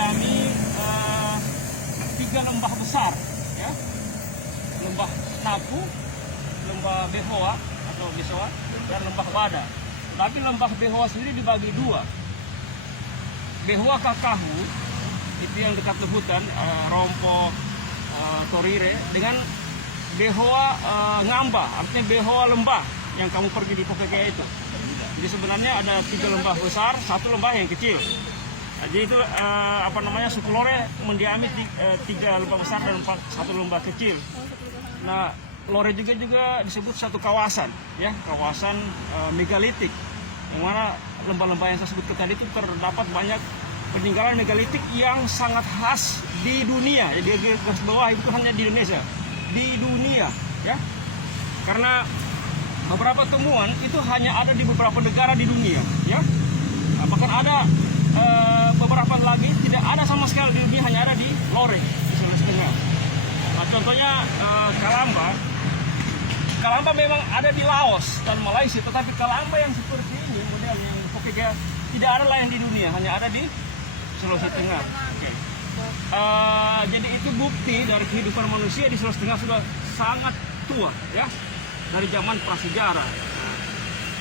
mendiami 3 lembah besar, ya. Lembah Napu, lembah Behoa atau Besoa, dan lembah Wada. Tapi lembah Behoa sendiri dibagi 2. Behoa Kakahu itu yang dekat Lebutan, Rompok, Torire, dengan Behoa Ngamba, artinya Behoa lembah yang kamu pergi di Popekea itu. Jadi sebenarnya ada 3 lembah besar, 1 lembah yang kecil. Jadi itu suku Lore mendiami 3 lembah besar dan 1 lembah kecil. Nah, Lore juga disebut satu kawasan, ya, kawasan megalitik, yang mana lembah-lembah yang saya sebutkan tadi itu terdapat banyak peninggalan megalitik yang sangat khas di dunia. Jadi garis bawah itu hanya di Indonesia, di dunia, ya. Karena beberapa temuan itu hanya ada di beberapa negara di dunia, ya. Bahkan ada beberapa lagi tidak ada sama sekali di dunia, hanya ada di Lore, di Sulawesi Tengah. Nah, contohnya Kalamba. Kalamba memang ada di Laos dan Malaysia, tetapi Kalamba yang seperti ini, model yang Popekea, tidak ada lain di dunia, hanya ada di Sulawesi Tengah. Okay. Jadi itu bukti dari kehidupan manusia di Sulawesi Tengah sudah sangat tua, ya, dari zaman prasejarah.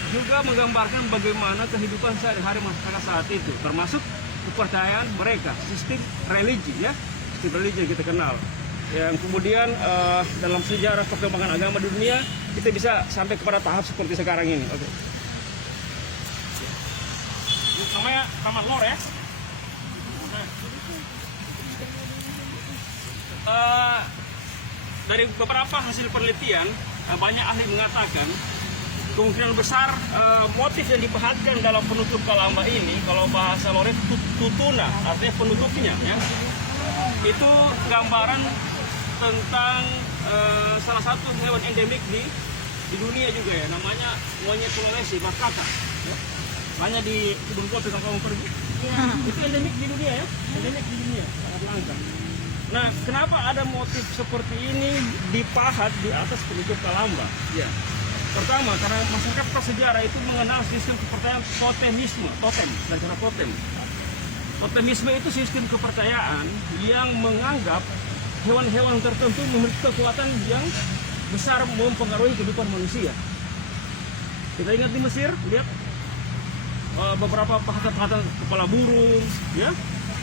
Juga menggambarkan bagaimana kehidupan sehari-hari masyarakat saat itu, termasuk kepercayaan mereka, sistem religi, ya, sistem religi yang kita kenal. Yang kemudian dalam sejarah perkembangan agama di dunia kita bisa sampai kepada tahap seperti sekarang ini. Oke. Namanya Taman Lore, ya. Dari beberapa hasil penelitian, banyak ahli mengatakan kemungkinan besar motif yang diperhatikan dalam penutup Kalamba ini, kalau bahasa Lore tutuna, artinya penutupnya, ya, itu gambaran tentang salah satu hewan endemik di dunia juga, ya, namanya monyet Sulawesi, makaka, ya. Banyak di Kebun Kopi kalau kamu pergi, ya. Itu endemik di dunia, ya, endemik di dunia, sangat langka. Nah, kenapa ada motif seperti ini dipahat di atas penutup Kalamba? Ya. Pertama, karena masyarakat prasejarah itu mengenal sistem kepercayaan totemisme, totem, dan cara totem. Totemisme itu sistem kepercayaan yang menganggap hewan-hewan tertentu memiliki kekuatan yang besar mempengaruhi kehidupan manusia. Kita ingat di Mesir, lihat beberapa pahatan-pahatan kepala burung, ya.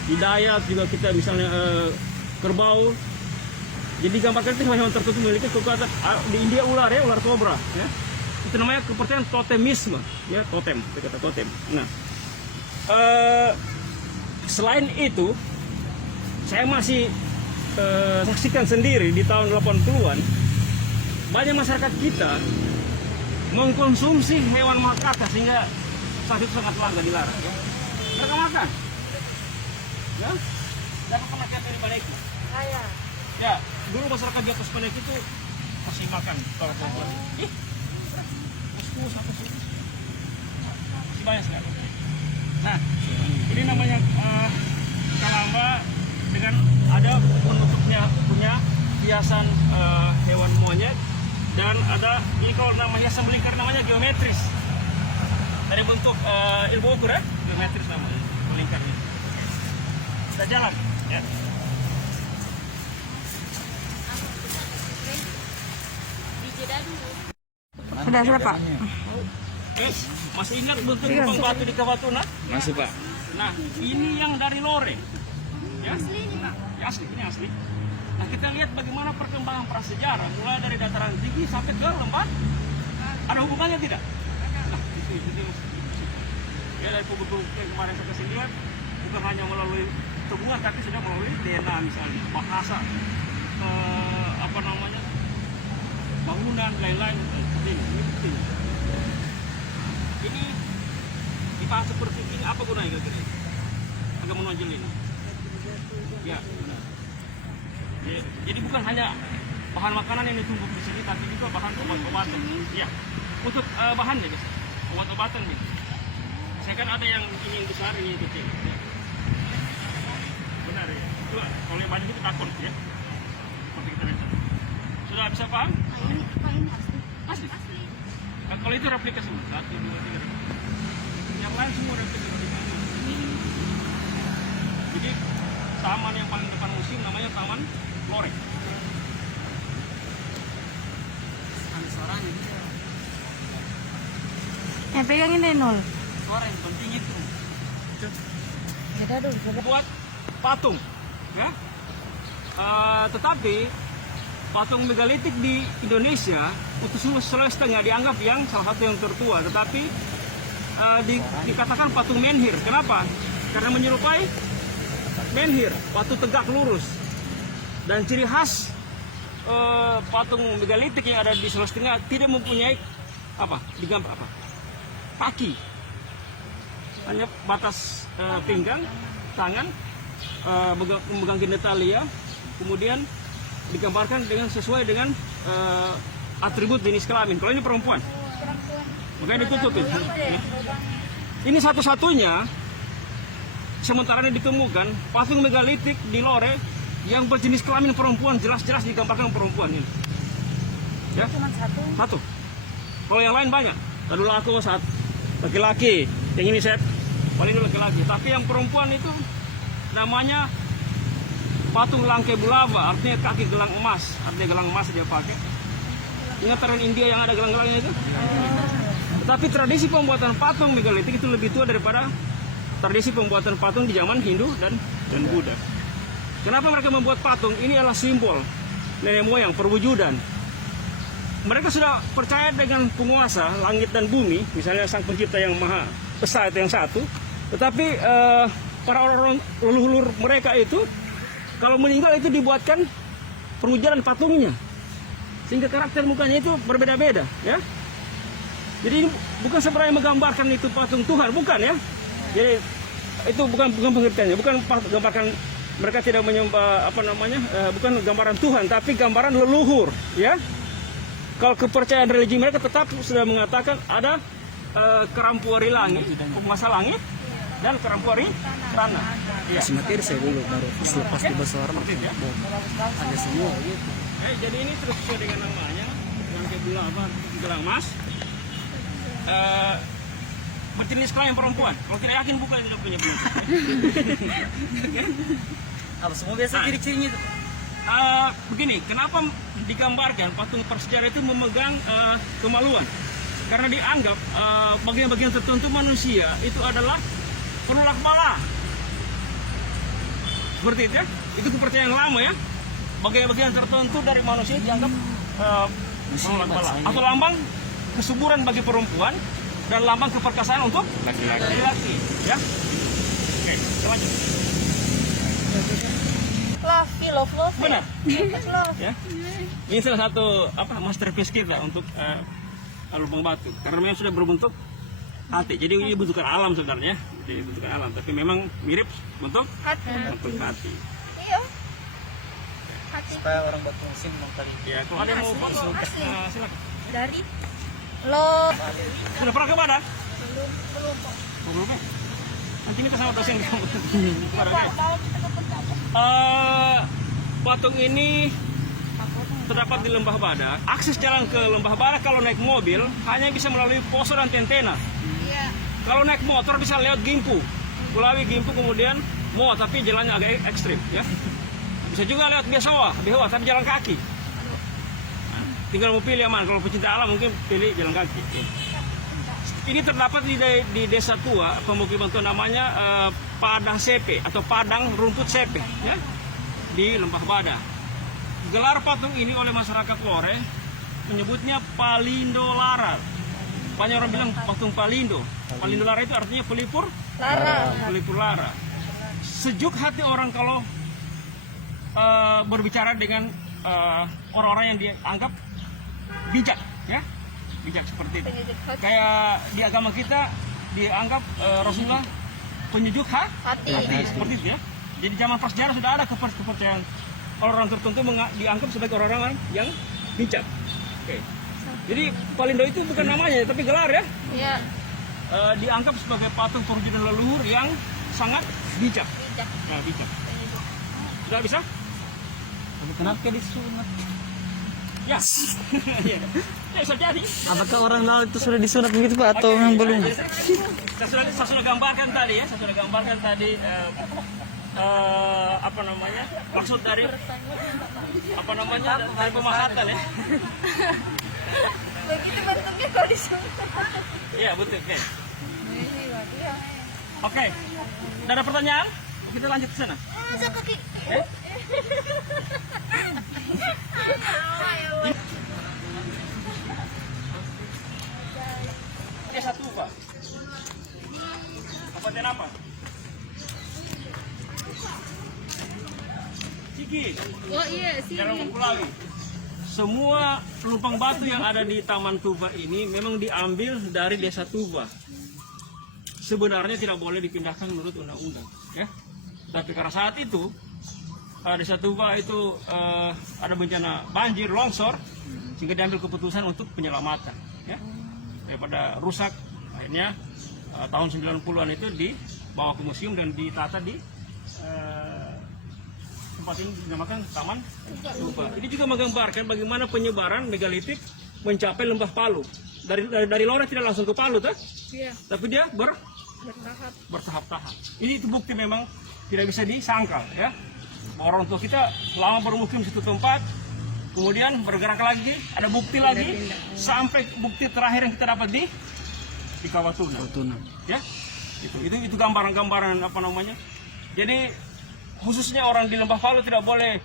Di Dayak juga kita misalnya kerbau. Jadi gambarkan itu hewan tertentu memiliki kekuatan. Di India ular, ya, ular kobra, ya. Itu namanya kepercayaan totemisme, ya, totem, kata totem. Nah, selain itu, saya masih saksikan sendiri di tahun 80-an banyak masyarakat kita mengkonsumsi hewan makaka sehingga saat itu sangat langka, dilarang, ya. Mereka makan, ya. Siapa pernah lihat dari Paneki? Saya. Ya, dulu masyarakat di atas Paneki itu masih makan kalau kompor. Ih, kus apa sih? Masih banyak sekali. Nah, ini namanya Kalamba dengan ada penutupnya, punya hiasan hewan monyet, dan ada ini kalau nama hiasan melingkar namanya geometris. Dari bentuk ilmu ukur, ya, geometris namanya melingkarnya. Kita jalan, ya. Sudah Pak. Masih ingat bentuk lubang batu di Kabatuna? Masih, Pak. Nah, ini yang dari Lore, ya. Asli ini, Pak. Ya, asli, ini asli. Nah, kita lihat bagaimana perkembangan prasejarah mulai dari dataran tinggi sampai ke lembah. Ada hubungannya tidak? Nah, itu. Ya, dari buku-buku yang kemarin saya kasih lihat, bukan hanya melalui hubungan, tapi sudah melalui DNA misalnya, bahasa, bangunan, lain-lain. Ini dibahas seperti ini, apa gunanya kira-kira? Agak menonjol ini. Ya, benar. Ya, jadi bukan hanya bahan makanan yang ditumbuh di sini, tapi juga bahan obat-obatan. Ya, untuk bahan ya guys, obat-obatan nih. Saya kan ada yang ini yang besar, ini yang kecil. Ya. Benar, ya. Itu kalau yang banyak itu takon, ya. Seperti kita lihat. Sudah bisa paham? Ini asli. Asli. Nah, kalau itu replika semua. 1, 2, 3. Yang lain semua replika. Jadi taman yang paling depan museum namanya Taman Lore. Ada suaranya gitu. Yang pegangin deh nol. Suara yang penting itu. Kita dulu. Buat patung, ya. Tetapi patung megalitik di Indonesia untuk Sulawesi Tengah dianggap yang salah satu yang tertua, tetapi dikatakan patung menhir. Kenapa? Karena menyerupai menhir, patung tegak lurus. Dan ciri khas patung megalitik yang ada di Sulawesi Tengah tidak mempunyai digambar kaki, hanya batas pinggang, tangan, memegang genitalia, kemudian digambarkan dengan sesuai dengan atribut jenis kelamin. Kalau ini perempuan, makanya ditutupin. Ini satu-satunya sementara ini ditemukan patung megalitik di Lore yang berjenis kelamin perempuan, jelas-jelas digambarkan perempuan ini. Ya, Cuma satu. Kalau yang lain banyak. Lalu aku saat laki-laki, yang ini set paling laki-laki. Tapi yang perempuan itu namanya patung Langke Bulava, artinya kaki gelang emas. Artinya gelang emas dia pakai. Ingat tarian India yang ada gelang-gelangnya itu? Tetapi tradisi pembuatan patung megalitik itu lebih tua daripada tradisi pembuatan patung di zaman Hindu dan Buddha. Kenapa mereka membuat patung? Ini adalah simbol nenek moyang, perwujudan. Mereka sudah percaya dengan penguasa langit dan bumi, misalnya sang pencipta yang maha besar itu yang satu. Tetapi para orang leluhur mereka itu kalau meninggal itu dibuatkan perwujudan patungnya, sehingga karakter mukanya itu berbeda-beda, ya. Jadi ini bukan sebenarnya menggambarkan itu patung Tuhan, bukan ya. Jadi itu bukan pengertiannya, bukan gambarkan mereka tidak menyembah bukan gambaran Tuhan, tapi gambaran leluhur, ya. Kalau kepercayaan religi mereka tetap sudah mengatakan ada kerampuari langit, penguasa langit, dan kerampuari tanah. Ya. Kasih materi saya dulu, baru selepas di bahasa Arab ada semua gitu. Jadi ini terus sesuai dengan namanya, Langke Bulava, gelang emas. Berjenis kelamin perempuan. Kalau tidak yakin bukan tidak punya penyakit. Apa semua biasa ciri-cirinya itu? Begini, kenapa digambarkan patung prasejarah itu memegang kemaluan? Karena dianggap bagian-bagian tertentu manusia itu adalah penolak bala. Seperti itu ya? Itu kepercayaan lama ya. Bagian-bagian tertentu dari manusia dianggap penolak bala. Atau lambang kesuburan bagi perempuan dan lambang keperkasaan untuk laki-laki. Ya. Oke, kita lanjut. Love. Benar. Love. Ya. Ini salah satu masterpiece kita untuk lubang batu karena memang sudah berbentuk hati. Jadi ini bentukan alam sebenarnya. Jadi bentukan alam, tapi memang mirip bentuk hati. Iya. Hati. Supaya orang batu musim mengkali. Ya, kalau ada yang mau foto, silakan. Dari Love. Sudah pernah ke Badak? Belum. Belum. Nanti kita sama dosen kamu. Patung ini terdapat di Lembah Badak. Akses jalan ke Lembah Badak kalau naik mobil hanya bisa melalui Poso dan Tentena. Iya. Kalau naik motor bisa lewat Gimpu, Kulawi Gimpu kemudian Moa, tapi jalannya agak ekstrim, ya. Bisa juga lewat Behoa, tapi jalan kaki. Nah, tinggal mau pilih yang mana. Kalau pecinta alam mungkin pilih jalan kaki. Ini terdapat di Desa Tua, pemukiman itu namanya Padang Sepe atau Padang Rumput Sepe, ya, di Lembah Badak. Gelar patung ini oleh masyarakat Lore menyebutnya Palindo Lara. Banyak orang bilang patung Palindo. Palindo Lara itu artinya pelipur lara. Sejuk hati orang kalau berbicara dengan orang-orang yang dianggap bijak, ya. Bijak seperti itu. Kayak di agama kita dianggap Rasulullah penyejuk hati seperti itu ya. Jadi zaman prasejarah sudah ada kepercayaan orang tertentu dianggap sebagai orang-orang yang bijak. Oke. Jadi Palindo itu bukan namanya tapi gelar ya. Iya. Dianggap sebagai patung perwujudan leluhur yang sangat bijak. Nah, bijak. Sudah bisa? Kenapa disunat? Ya. Iya. Ya bisa jadi. Apakah orang laut itu sudah disunat begitu Pak atau memang belum? Saya sudah gambarkan tadi ya, apa namanya, maksud dari apa namanya, dari pemahatan ya. Begitu bentuknya kalau disunat. Iya betul. Oke, udah ada pertanyaan? Kita lanjut ke sana. Masa kaki? Ini satu Pak. Kabupaten apa? Sigi. Oh iya sih. Daerah Mangkulawi. Semua lubang batu yang ada di Taman Tuba ini memang diambil dari Desa Tuba. Sebenarnya tidak boleh dipindahkan menurut undang-undang, ya. Tapi karena saat itu Desa Tuba itu ada bencana banjir, longsor, sehingga diambil keputusan untuk penyelamatan, ya. Daripada rusak, akhirnya tahun 90-an itu dibawa ke museum dan ditata di tempat ini dinamakan Taman Tuba. Ini juga menggambarkan bagaimana penyebaran megalitik mencapai Lembah Palu. Dari Lore tidak langsung ke Palu, tuh, Iya. tapi dia Bertahap. bertahap-tahap. Ini itu bukti memang tidak bisa disangkal, ya. Orang tua kita lama bermukim di situ tempat, kemudian bergerak lagi, ada bukti lagi, sampai bukti terakhir yang kita dapat di Kawatuna. Ya, itu gambaran-gambaran apa namanya. Jadi khususnya orang di Lembah Palu tidak boleh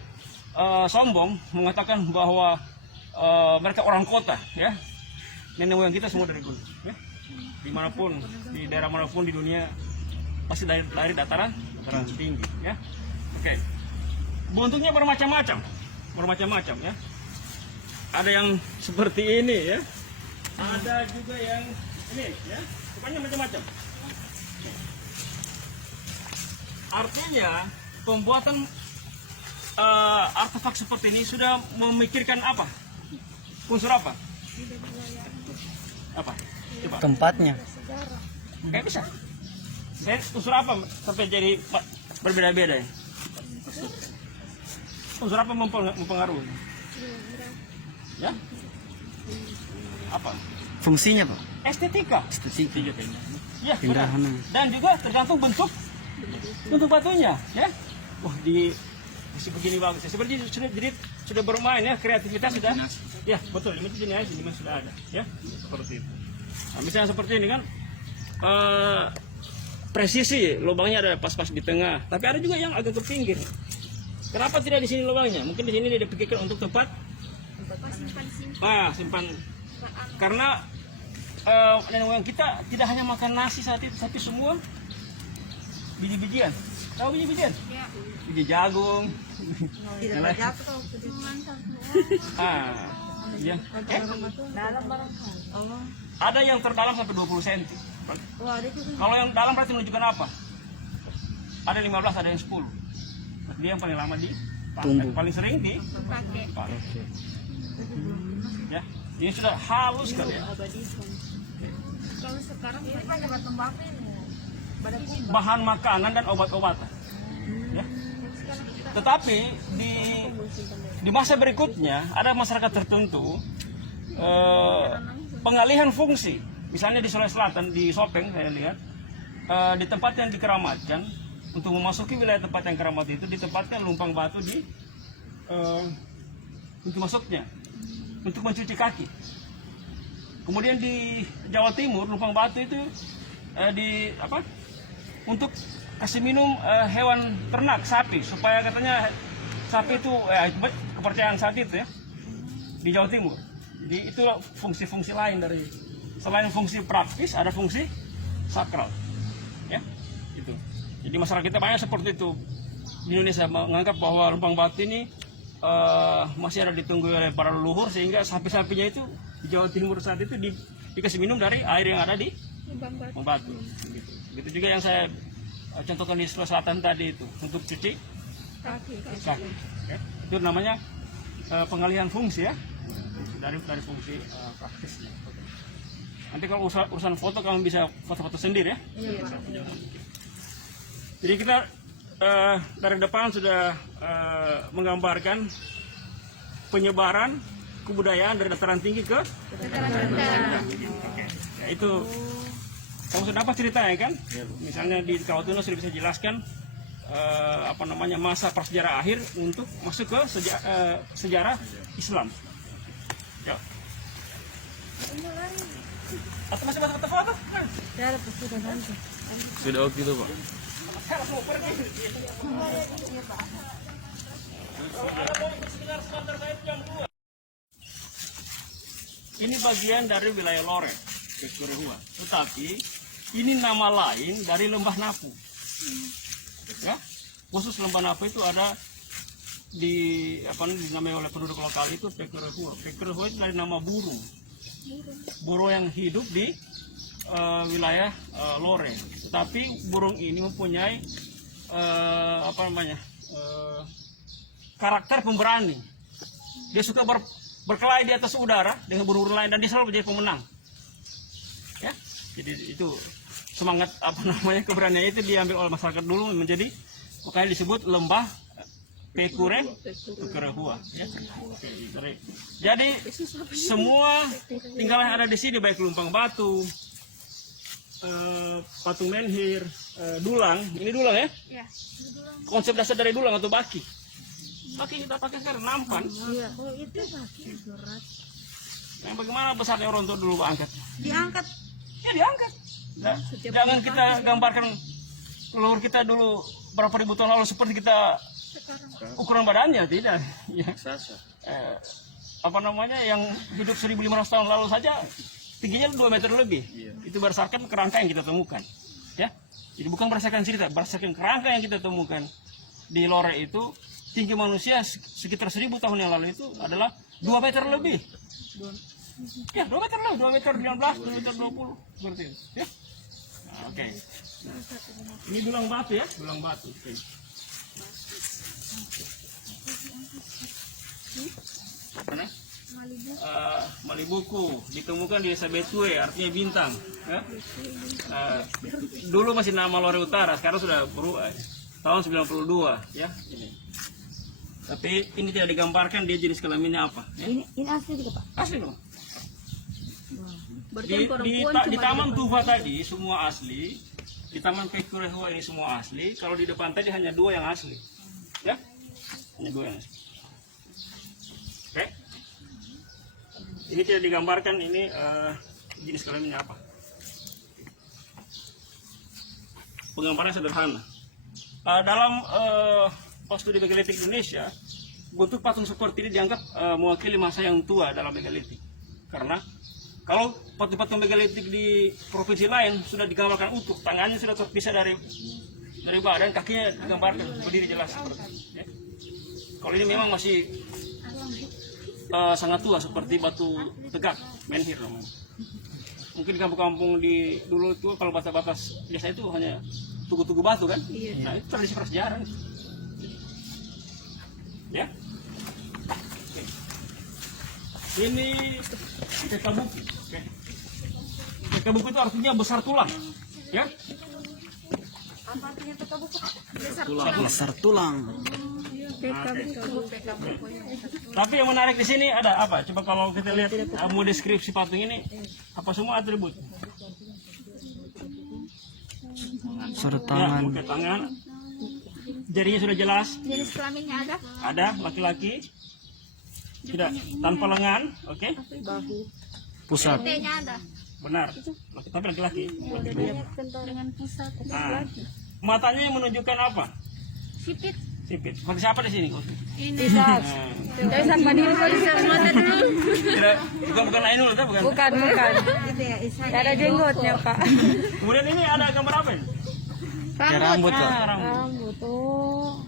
sombong mengatakan bahwa mereka orang kota, ya. Nenek moyang kita semua dari gunung, ya. Dimanapun, di daerah manapun di dunia pasti dari dataran tinggi, ya. Oke. Bentuknya bermacam-macam, ya. Ada yang seperti ini, ya. Ada juga yang ini, ya. Pokoknya macam-macam. Artinya pembuatan artefak seperti ini sudah memikirkan apa? Unsur apa? Apa? Coba. Tempatnya. Kayak bisa. Saya unsur apa sampai jadi berbeda-beda ya? Unsur apa mempengaruhi? Ya? Apa? Fungsinya Pak? Estetika. Ya, benar. Pindahan. Dan juga tergantung bentuk batunya, ya. Wah, masih begini bagus. Seperti sudah bermain ya, kreativitas sudah. Ya, betul. Ini sudah ada, ya. Seperti itu. Nah, misalnya seperti ini kan, presisi lubangnya ada pas-pas di tengah, tapi ada juga yang agak ke pinggir. Kenapa tidak di sini lubangnya? Mungkin di sini dia dipikirkan untuk tempat simpan. Karena nenek moyang kita tidak hanya makan nasi saat itu, tapi semua biji-bijian. Tahu biji-bijian? Iya. Biji jagung. Tidak jatuh. Iya. Dalam barang. Allah. Ada yang terdalam sampai 20 cm. Wah, ada juga. Kalau yang dalam berarti menunjukkan apa? Ada 15, ada yang 10. Dia yang paling lama paling sering Pakai. Ya. Ini sudah halus sekali ya. Kalau sekarang ini pakai batu batu ini. Bahan makanan dan obat-obatan. Ya. Tetapi di masa berikutnya ada masyarakat tertentu pengalihan fungsi. Misalnya di Sulawesi Selatan, di Sopeng saya lihat di tempat yang dikeramatkan, untuk memasuki wilayah tempat yang keramat itu ditempatkan lumpang batu di pintu masuknya untuk mencuci kaki. Kemudian di Jawa Timur lumpang batu itu untuk kasih minum hewan ternak, sapi, supaya katanya sapi itu kepercayaan saat itu ya di Jawa Timur. Jadi itu fungsi-fungsi lain dari, selain fungsi praktis ada fungsi sakral, ya itu. Jadi masyarakat kita banyak seperti itu di Indonesia menganggap bahwa lumpang batu ini masih ada ditunggu oleh para leluhur, sehingga sapi-sapinya itu di Jawa Timur saat itu dikasih minum dari air yang ada di lumpang batu. Begitu juga yang saya contohkan di Sulawesi Selatan tadi itu untuk cuci kaki. Ya. Itu namanya pengalihan fungsi ya, dari fungsi praktisnya. Nanti kalau urusan foto kamu bisa foto-foto sendiri ya. Iya. Jadi kita dari depan sudah menggambarkan penyebaran kebudayaan dari dataran tinggi ke Dataran rendah. Oke. Ya, itu kamu sudah dapat ceritanya kan? Misalnya di Kawah Tuna sudah bisa jelaskan apa namanya masa prasejarah akhir untuk masuk ke sejarah Islam. Ya. Atau masih masuk ke foto? Sudah oke itu Pak. Ini bagian dari wilayah Lore, Pekurehua. Tetapi ini nama lain dari Lembah Napu. Ya, khusus Lembah Napu itu ada dinamai oleh penduduk lokal itu Pekurehua. Pekurehua itu dari nama burung. Burung yang hidup di wilayah Lore. Tetapi burung ini mempunyai karakter pemberani. Dia suka berkelahi di atas udara dengan burung lain dan dia selalu menjadi pemenang. Ya, jadi itu semangat keberanian itu diambil oleh masyarakat dulu menjadi makanya disebut Lembah Pekurehua. Ya. Jadi semua tinggalan yang ada di sini baik lumpang batu, patung menhir, dulang. Ini dulang ya? Ya. Konsep dasar dari dulang atau baki. Baki kita pakai sekarang nampan. Iya. Oh, itu baki surat. Yang bagaimana besarnya orang tua dulu angkat? Diangkat. Ya diangkat. Nah, jangan kita gambarkan leluhur kita dulu berapa ribu tahun lalu seperti kita ukuran badannya, tidak. Ya. Yang hidup 1.500 tahun lalu saja tingginya 2 meter lebih. Itu berdasarkan kerangka yang kita temukan. Ya. Jadi bukan berdasarkan cerita, berdasarkan kerangka yang kita temukan di Lore itu tinggi manusia sekitar 1.000 tahun yang lalu itu adalah 2 meter lebih. Ya, 2 meter lah, 2 meter 19, 2 meter 20 seperti itu. Ya. Nah, oke. Nah, ini dulang batu ya, dulang batu. Oke. Mana? Malibuku ditemukan di desa Betue, artinya bintang. Ya? Dulu masih nama Lore Utara, sekarang sudah berubah. Tahun 92, ya. Ini. Tapi ini tidak digambarkan dia jenis kelaminnya apa. Ya? Ini asli juga, Pak. Asli loh. Di Taman Tufa tadi semua asli, di Taman Pekurehua ini semua asli. Kalau di depan tadi hanya 2 yang asli, ya, hanya 2 yang asli. Oke, ini tidak digambarkan ini jenis kelaminnya apa. Penggambaran sederhana. Dalam studi megalitik Indonesia, bentuk patung seperti ini dianggap mewakili masa yang tua dalam megalitik, karena kalau patung-patung megalitik di provinsi lain sudah digambarkan utuh, tangannya sudah terpisah dari badan, kakinya digambarkan berdiri jelas seperti ini. Ya. Kalau ini memang masih sangat tua seperti batu tegak, menhir namanya. Mungkin di kampung-kampung di dulu itu kalau batas-batas biasa itu hanya tugu-tugu batu kan? Nah itu tradisi prasejarah. Ya. Oke. Ini tekabuku. Oke. Tekabuku itu artinya besar tulang, ya? Apa artinya tekabuku? Besar tulang. Tapi yang menarik di sini ada apa? Coba kalau kita lihat mau deskripsi patung ini, apa semua atribut? Sarung Ya, tangan. oke, tangan. Jarinya sudah jelas. Jenis kelaminnya ada? Ada laki-laki. Tidak tanpa lengan, oke? Pusat. T-nya ada. Benar. Tapi laki-laki. Dengan pusat. Nah, matanya yang menunjukkan apa? Sipit. Sipit. Seperti siapa di sini? Ini. Nah, Dari sama diri mata dulu. tidak, bukan Ainul, itu bukan. Bukan. Gitu ya, Isanya. Ada jenggotnya, Pak. Kemudian ini ada gambar apa ini? Kayak rambut Pak. Rambut. Rambut tuh.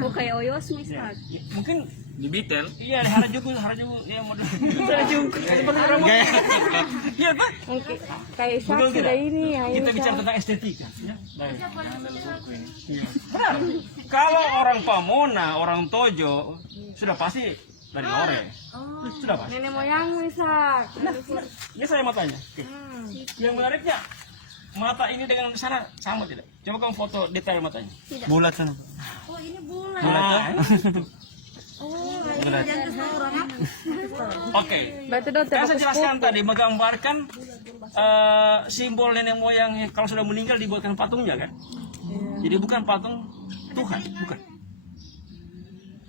Oh, kayak Oyos misal. Ya, mungkin Di Beatle. iya di Harajuku ya model. Harajuku. Seperti rambut. Iya, Pak. Mungkin kayak Betul saksi tidak? dah ini ya. Kita bicara tentang estetika, ya. Baik. Iya. Benar. Kalau orang Pamona, orang Tojo, sudah pasti dari Lore. Sudah pasti. Nenek moyang misal. Ini saya matanya. Oke. Yang menariknya, mata ini dengan sana sama tidak? Coba kamu foto detail matanya. Bulat sana. Oh, ini bulan. Nah, Oh, Oke. Saya jelaskan tadi menggambarkan simbol nenek moyang yang kalau sudah meninggal dibuatkan patungnya kan. Jadi bukan patung Tuhan, bukan.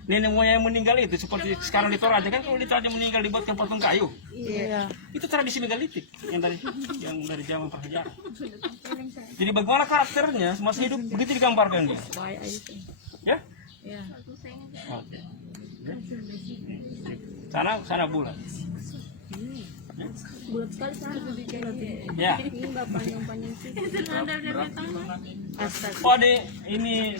Nenek moyang yang meninggal itu seperti sekarang di Toraja kan, kalau di Toraja meninggal dibuatkan patung kayu. Iya. Itu tradisi megalitik yang dari zaman prasejarah. Jadi bagaimana karakternya masih hidup begitu digambarkan dia. Ya? Iya. Oke. Sana bulat. Bulat sekali sana. Ya. Ini bapak yang panjang sih. Oh, ini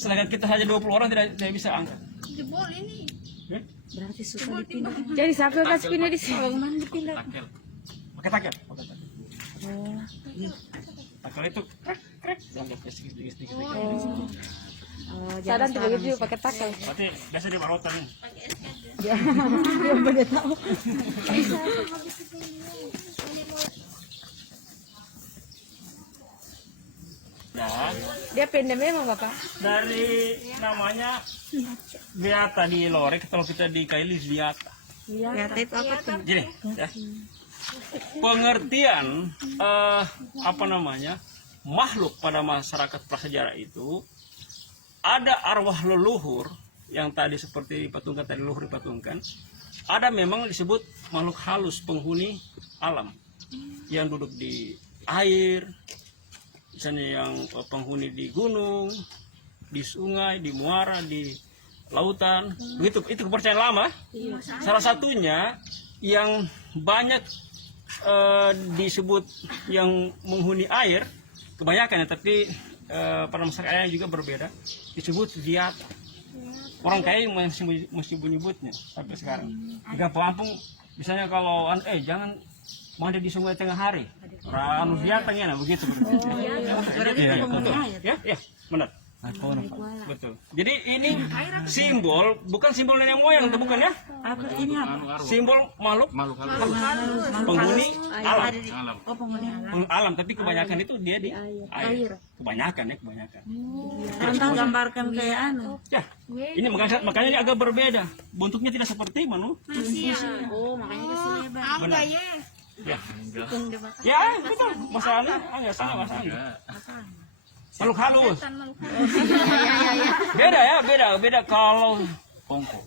sedangkan kita saja 20 orang tidak bisa angkat. Jebol ini. Ya? Berarti susah dipindah. Jadi siapa yang kasih pindah di sini? Bagaimana dipindah? Pakai takel. Oh. Takel itu krek diangkat sedikit. Sadar tuh begitu pakai takel. Berarti biasa di barotan ini. Ya, belum pada tahu. Ya, Dia pindah memang bapak. dari namanya biata di Lorek, kalau kita di Kailis biata. Iya. Itu apa tuh? Gini, ya. Pengertian makhluk pada masyarakat prasejarah itu ada arwah leluhur yang tadi seperti dipatungkan tadi leluhur dipatungkan. Ada memang disebut makhluk halus penghuni alam yang duduk di air, misalnya yang penghuni di gunung, di sungai, di muara, di lautan. Begitu, itu kepercayaan lama. Salah satunya yang banyak disebut yang menghuni air, kebanyakan ya, tapi pada masyarakat yang juga berbeda, disebut viata. Orang kaya masih menyebutnya sampai sekarang. Di kampung misalnya kalau jangan mandi di sungai tengah hari, orang viata nya begitu. Ya, benar. Betul. Jadi ini simbol, bukan simbol nenek moyang, itu bukan ya? Apa ini apa? Simbol makhluk penghuni alam. Oh, penghuni alam. Alam, tapi kebanyakan itu dia di air. Kebanyakan. Tentang gambarkan kayak anu. Ya, ini makanya dia agak berbeda. Bentuknya tidak seperti manusia. Oh, makanya kasih lebar. Benar. Ya. Ya, betul. Masalahnya agak salah masalahnya. Makhluk halus. Beda kalau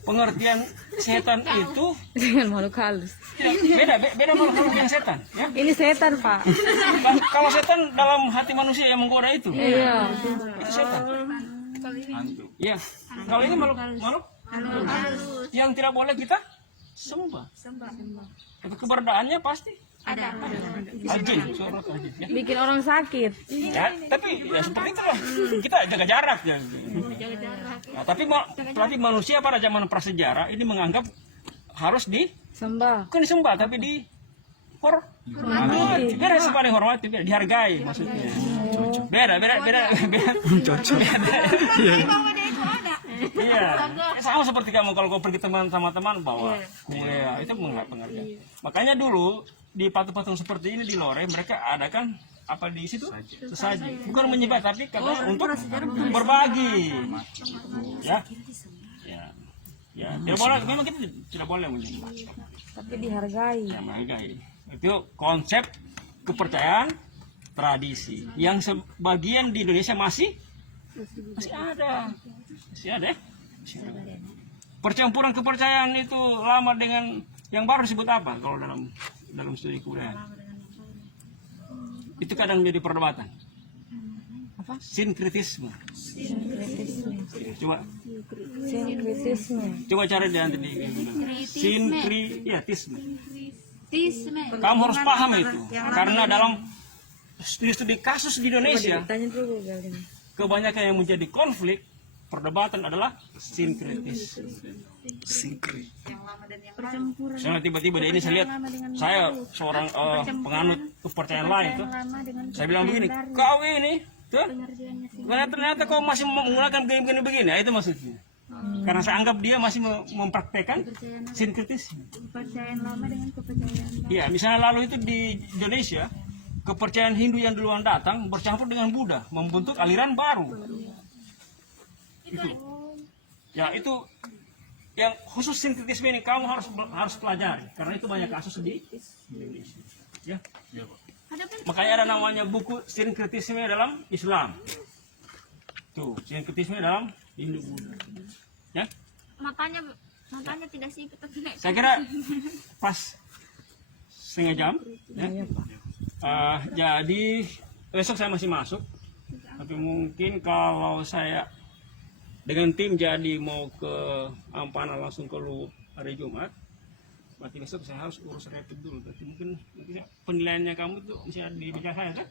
pengertian setan itu Dengan makhluk halus. beda makhluk halus yang setan, ya. Ini setan pak. Kalau setan dalam hati manusia yang menggoda itu, Iya. itu setan. Iya. Kalau ini makhluk yang tidak boleh kita sembah. Tapi keberadaannya pasti ada. Ajin, suara ajin. Ya. Bikin orang sakit. Ya, tapi ya seperti itulah. Kita jaga jarak ya. Nah, tapi manusia pada zaman prasejarah ini menganggap harus Sembah. bukan disembah tapi hormati. Beda sih paling hormati, beda dihargai maksudnya. Beda. Cocok. Iya, sama seperti kamu kalau kau pergi teman sama teman bawa kue, itu penghargaan. Makanya dulu di patung-patung seperti ini di Lore mereka adakan apa di situ sesaji, bukan menyembah tapi katanya untuk berbagi. Ya, tidak boleh, memang kita tidak boleh menyembah, Tapi dihargai. ya, menghargai. Itu konsep kepercayaan tradisi yang sebagian di Indonesia masih ada. Percampuran kepercayaan itu lama dengan yang baru disebut apa kalau dalam studi kebudayaan? Itu kadang menjadi perdebatan. Apa? Sinkretisme. Coba cari di nanti di sinkretisme. Kamu harus paham itu karena dalam studi kasus di Indonesia kebanyakan yang menjadi konflik perdebatan adalah sinkretisme. Saya tiba-tiba ini saya lihat, saya seorang penganut kepercayaan lain tuh, saya bilang begini, kau ini tuh ternyata kau masih menggunakan begini, itu maksudnya. Karena saya anggap dia masih mempraktekkan sinkretisme. Kepercayaan lama dengan kepercayaan baru. Iya, misalnya lalu itu di Indonesia kepercayaan Hindu yang duluan datang bercampur dengan Buddha membentuk aliran baru. Itu. Ya itu yang khusus sinkretisme ini kamu harus pelajari karena itu banyak kasus di Indonesia. Ya. Makanya ada namanya buku sinkretisme dalam Islam. Tuh, sinkretisme dalam Hindu Buddha. Ya. Makanya tidak sipit. Saya kira pas setengah jam. Ya. Jadi besok saya masih masuk. Tapi mungkin kalau saya dengan tim jadi mau ke Ampana langsung ke Luwuk hari Jumat, berarti besok saya harus urus rapid dulu. Berarti mungkin penilaiannya kamu itu bisa dibaca saya kan?